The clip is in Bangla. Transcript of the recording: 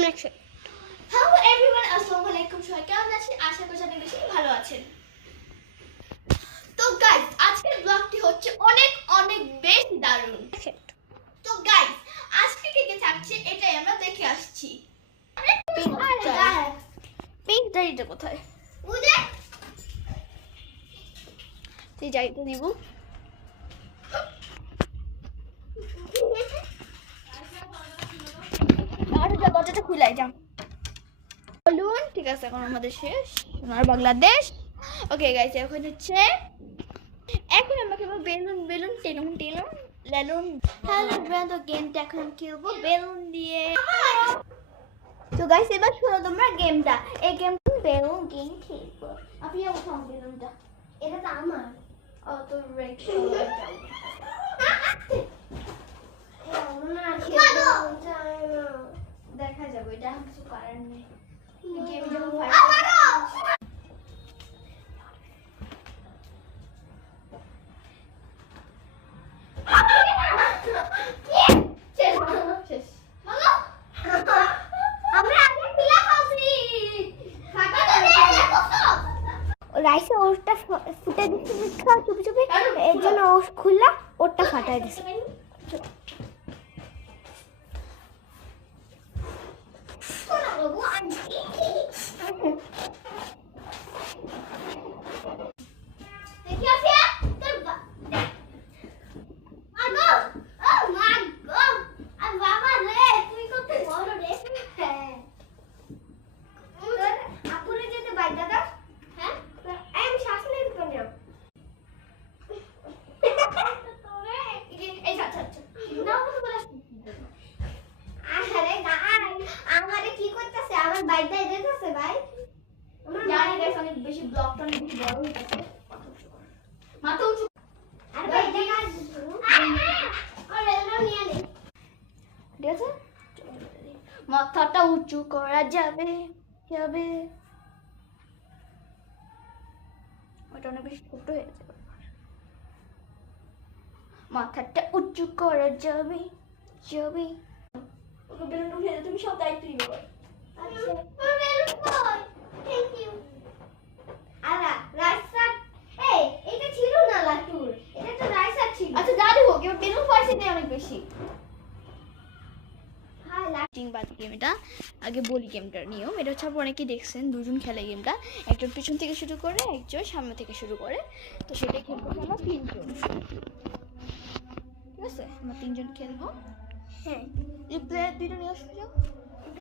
হ্যালো এভরিওয়ান, আসসালামু আলাইকুম। সবাই কেমন আছেন? আশা করি সবাই বেশি ভালো আছেন। তো গাইস, আজকের ব্লগটি হচ্ছে অনেক অনেক বেশ দারুণ। তো গাইস, আজকে কে কে থাকছে এটাই আমরা দেখে আসছি। পিঙ্ক দাড়িটা কোথায়? বুঝে তুই যাইতে দিব। আর দরজাটা খুলাই যাম বলুন। ঠিক আছে, এখন আমাদের শেষ সোনার বাংলাদেশ। ওকে গাইস, এখন হচ্ছে এখন আমরা খেলবো বেলুন বেলুন টেলুন টেলুন লেলুন। হ্যালো ব্রান্ড, গেমটা এখন খেলবো বেলুন দিয়ে। তো গাইস, এবার শোনো তোমরা গেমটা। এই গেমটা বেলুন গেম খেলবো। আপনি উঠাও বেলুনটা। এটা তো আমার। ও তো রেখে যাও। দেখা যাবে, এটা কিছু করার নেই। গেম যখন রাইসে ওরটা ফুটে দিচ্ছে চুপি চুপি, এর জন্য ও খুললা ওরটা ফাটাই দিচ্ছে। বেশি ব্লকটা অনেক বেশি বড় হয়ে গেছে। মাথা উঁচু আর ভাই দেখা আরে নিয়ে নে। ঠিক আছে, মাথাটা উঁচু করা যাবে যাবে। ওটা অনেক বেশি ছোট হয়ে গেছে। মাথাটা উঁচু করা যাবে যাবে। ওকে বেলুন উঠে তুমি সব দায়িত্ব নিবে। আচ্ছা বেলুন কই? Thank you. আলা রাইসা এই এটা ছিল না লাটুর, এটা তো রাইসা ছিল। আচ্ছা জানি হোক, এবার বেলুন পয়সা নেই অনেক বেশি। হাই লাইটিং বাদ গেমটা আগে বলি। গেমটার নিয়ম এটা হচ্ছে, আপনারা অনেকেই দেখছেন দুজন খেলে গেমটা। একজন পিছন থেকে শুরু করে, একজন সামনে থেকে শুরু করে। তো সেটাই খেলবো আমরা তিনজন। ঠিক আছে, আমরা তিনজন খেলবো। হ্যাঁ, এই প্লেয়ার দুইটা নিয়ে আসো।